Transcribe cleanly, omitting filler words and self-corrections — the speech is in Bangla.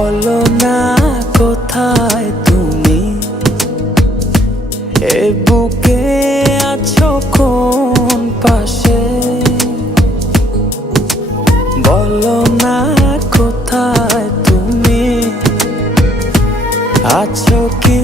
বলো না কোথায় তুমি, এ বুকে আছো কোন পাশে। বলো না কোথায় তুমি, আছো কি